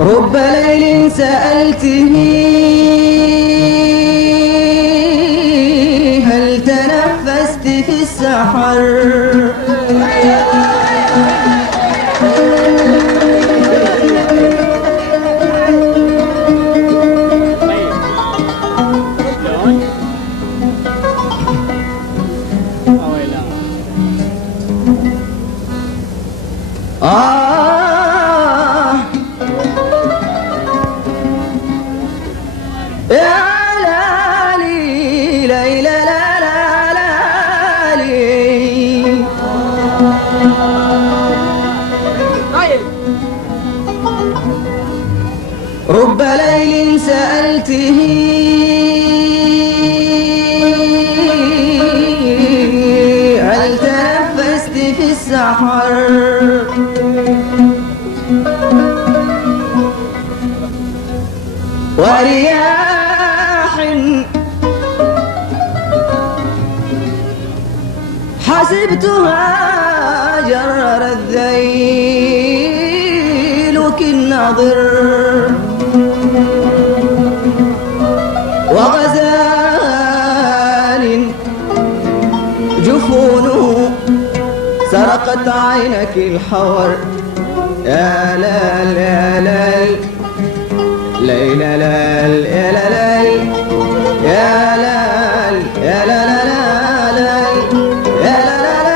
رب ليل سألته هل تنفست في السحر. يا لالي ليلى لا لا لالي رب ليل سألته هل تنفست في السحر. ورياح حسبتها جرر الذيل كالناظر. وغزال جفونه سرقت عينك الحور. يا لال يا لال ليلى لال يا لال يا لال يا لال يا لالي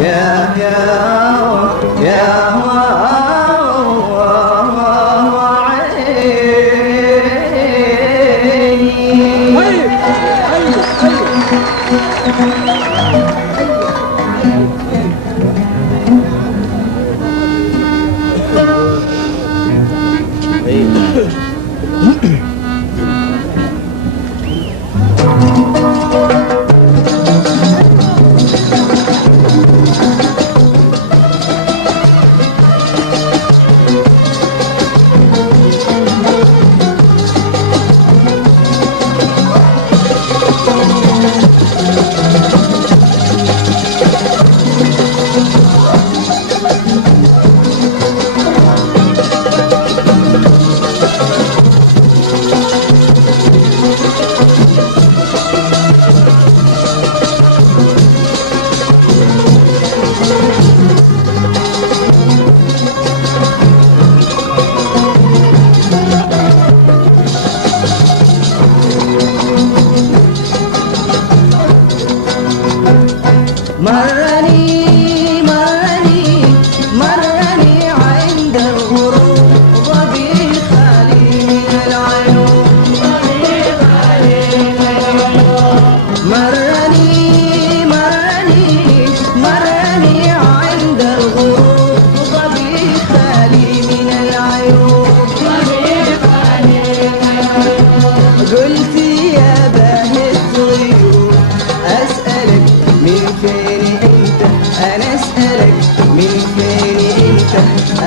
يا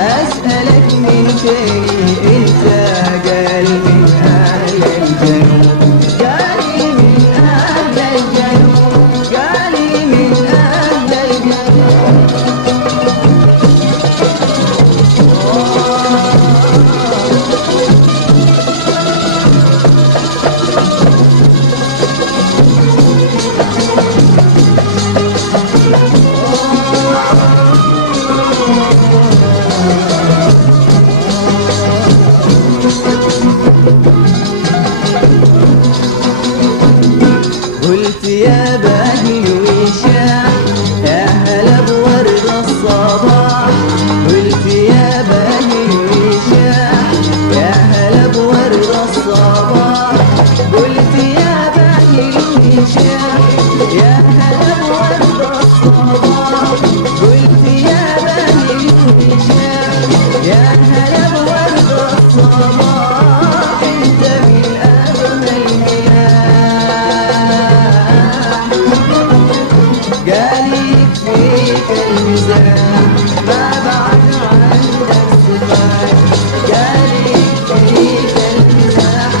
أسألك من فين أنت؟ قال من أهل الجنوب، قالي من أهل الجنوب، قالي من أهل الجنوب. قلت يا باهي الوشاح يا هلا بورد الصباح، قلت يا باهي الوشاح يا هلا بورد الصباح، قلت يا باهي الوشاح يا هلا بورد الصباح، قلت يا باهي الوشاح يا هلا بورد الصباح. انت من أغنى الملاح، قالي يكفيك المزاح ما بعد عندك صفات، قالي يكفيك المزاح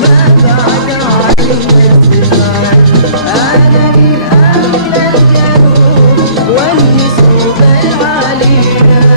ما بعد عندك صفات. أنا من أهل الجنوب والنسوب العالية،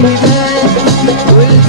الهداية قلت